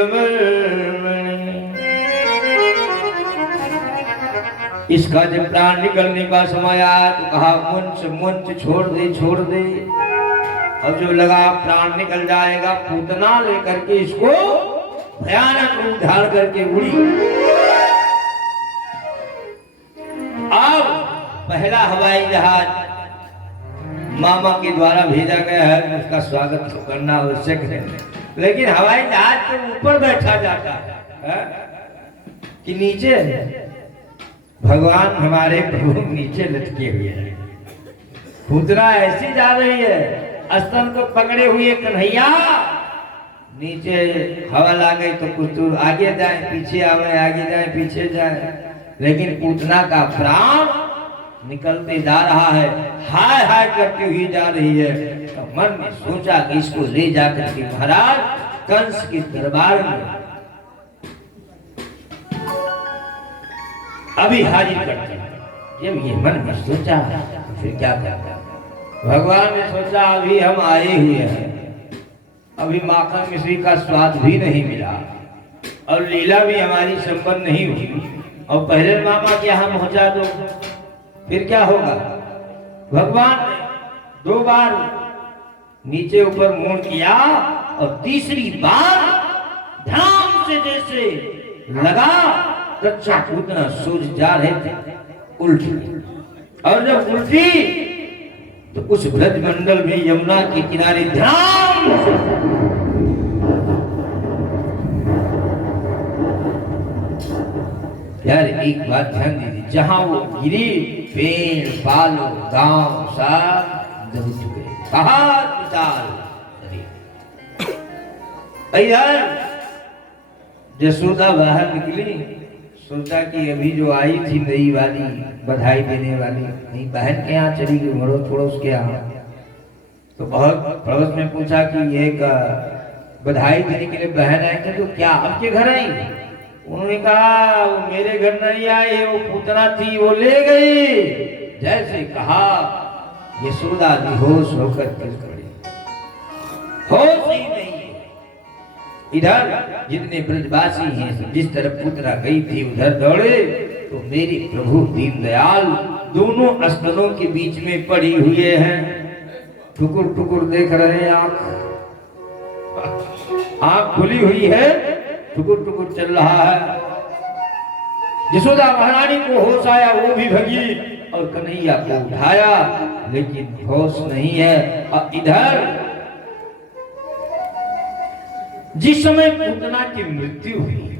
इसका जब प्राण निकलने का समय आया तो कहा मुंच मुंच छोड़ दे छोड़ दे। अब जो लगा प्राण निकल जाएगा, पूतना लेकर के इसको भयानक रूप धारण करके उड़ी। अब पहला हवाई जहाज मामा के द्वारा भेजा गया है, उसका स्वागत तो करना आवश्यक है, लेकिन हवाई जहाज के ऊपर बैठा जाता है कि नीचे? भगवान हमारे प्रभु नीचे लटके हुए हैं। पूतना ऐसी जा रही है, स्तन को पकड़े हुए कन्हैया नीचे। हवा ला गई तो कुछ दूर आगे जाए पीछे आवे, आगे जाए पीछे जाए, लेकिन पूतना का प्राण निकलते जा रहा है, हाय हाय करती हुई जा रही है। तो मन में सोचा कि इसको ले जाकर के महाराज कंस के दरबार में अभी हाजिर करते हैं। जब ये मन में सोचा तो फिर क्या करता? भगवान ने सोचा अभी हम आए हुए हैं, अभी माखन मिश्री का स्वाद भी नहीं मिला और लीला भी हमारी संपन्न नहीं हुई, और पहले मामा के यहाँ पहुंचा दो फिर क्या होगा? भगवान ने 2 बार नीचे ऊपर मोड़ किया और तीसरी बार ध्यान से जैसे लगा कच्चा पूतना सूझ जा रहे थे, उल्टी। और जब उल्टी तो उस ब्रज मंडल में यमुना के किनारे ध्यान से यार एक बात ध्यान दीजिए, जहां वो गिरी पेड़ पालो गांव सब दब चुके, पहाड़ विशाल। इधर यशोदा बाहर निकली, सोचा कि अभी जो आई थी नई वाली बधाई देने वाली नई बहन के यहाँ चली गई, मड़ोस पड़ोस के यहाँ। तो बहुत पड़ोस में पूछा कि एक बधाई देने के लिए बहन आई थी, तो क्या आपके घर आई? उन्होंने कहा वो मेरे घर नहीं आई, वो पूतना थी वो ले गई। जैसे कहा यशोदा बेहोश होकर गिर पड़ी, होश ही नहीं। इधर जितने ब्रजवासी हैं जिस तरफ पूतना गई थी उधर दौड़े, तो मेरे प्रभु दीनदयाल दोनों स्तनों के बीच में पड़ी हुए हैं, टुकुर टुकुर देख रहे हैं। आंख खुली हुई है, टुकुर टुकुर चल रहा है। यशोदा महारानी को होश आया, वो भी भगी और कन्हैया को उठाया, लेकिन होश नहीं है। और इधर जिस समय पूतना की मृत्यु हुई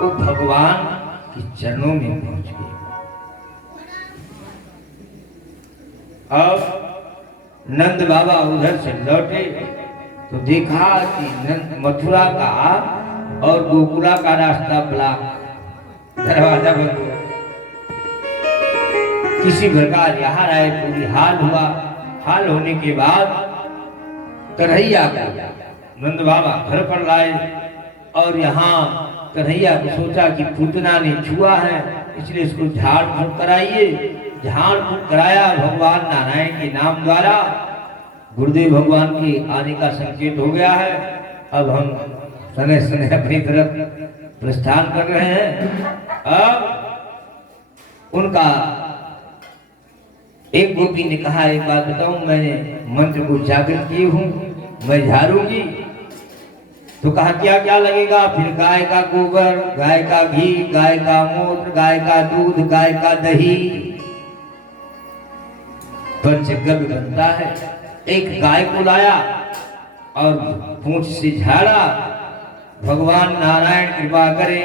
वो भगवान के चरणों में पहुंच गई। अब नंद बाबा उधर से लौटे तो देखा कि मथुरा का और गोकुला का रास्ता ब्लॉक, दरवाजा बंद हुआ। किसी प्रकार यहाँ आए पूरी हाल हुआ। हाल होने के बाद कन्हैया को नंद बाबा घर पर लाए और यहाँ कन्हैया को सोचा कि पूतना ने छुआ है इसलिए इसको झाड़ फूक कराइए। झाड़ फूक कराया भगवान नारायण के नाम द्वारा। गुरुदेव भगवान के आने का संकेत हो गया है। अब हम सने सने अपनी तरफ प्रस्थान कर रहे हैं। अब उनका एक गोपी ने कहा, एक बात बताऊं, मैंने मंत्र को जागृत किए हूं, मैं झाड़ूंगी। तो कहा क्या क्या लगेगा? फिर गाय का गोबर, गाय का घी, गाय का मूत्र, गाय का दूध, गाय का दही, पंचगव्य बनता है। एक गाय को लाया और पूंछ से झाड़ा। भगवान नारायण कृपा करें।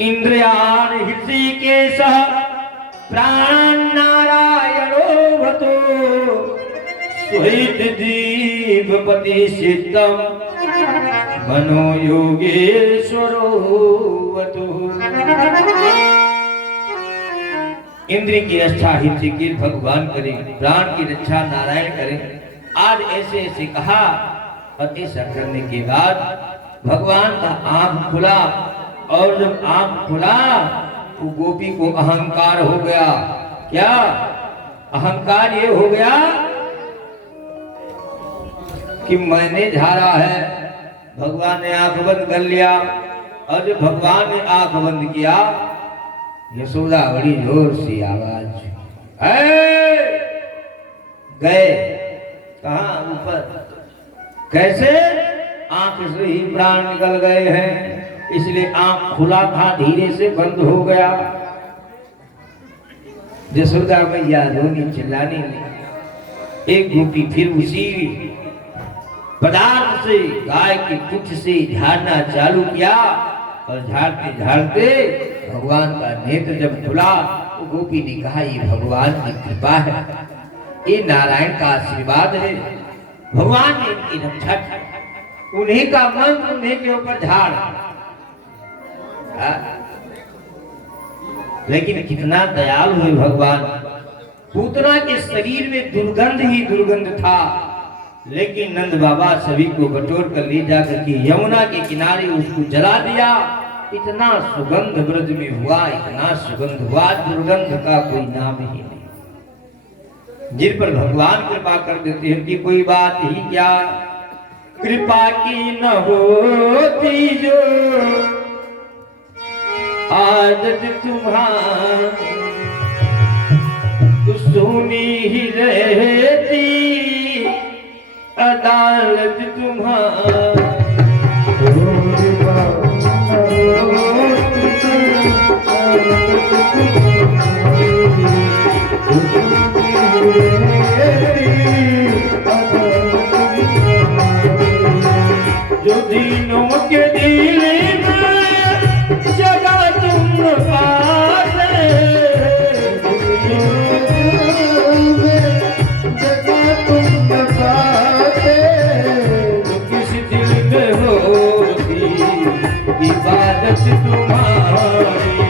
इंद्रियान हृषिकेश प्राण नारायणो भतो स्वहित दीपपति सिद्धम मनो योगेश्वरो वतु। इंद्र की रक्षा हृषिकेश भगवान करें, प्राण की रक्षा नारायण करें। आज ऐसे ऐसे कहा और ऐसा करने के बाद भगवान का आंख खुला। और जब आंख खुला तो गोपी को अहंकार हो गया। क्या अहंकार? ये हो गया कि मैंने झाड़ा है। भगवान ने आंख बंद कर लिया। और जब भगवान ने आंख बंद किया, यशोदा बड़ी जोर से आवाज, गए कहां? ऊपर। कैसे? आंख से ही प्राण निकल गए हैं, इसलिए आंख खुला था, धीरे से बंद हो गया। यशोदा मैया रोनी चिल्लाने लगी। एक गोपी फिर उसी पदार्थ से, गाय के कुछ से झाड़ना चालू किया। और झाड़ते झाड़ते भगवान का नेत्र जब खुला तो गोपी ने कहा, ये भगवान की कृपा है, ये नारायण का आशीर्वाद है। भगवान ने इनकी रक्षा की, उन्हीं का मंत्र उन्हीं के ऊपर झाड़। लेकिन कितना दयालु है भगवान। पूतना के शरीर में दुर्गंध ही दुर्गंध था, लेकिन नंद बाबा सभी को बटोर कर ले जाकर के यमुना के किनारे उसको जला दिया। इतना सुगंध ब्रज में हुआ, इतना सुगंध हुआ, दुर्गंध का कोई नाम ही नहीं। जिन पर भगवान कृपा कर देते हैं कि कोई बात ही क्या, कृपा की न होती जो आदत तुम्हारी, तो सुनी ही रहती अदालत तुम्हारी। जो दीनों के दिल में जगह तुम पाते, जगह तुम पाते, तो किस दिल में होती इबादत तुम्हारी।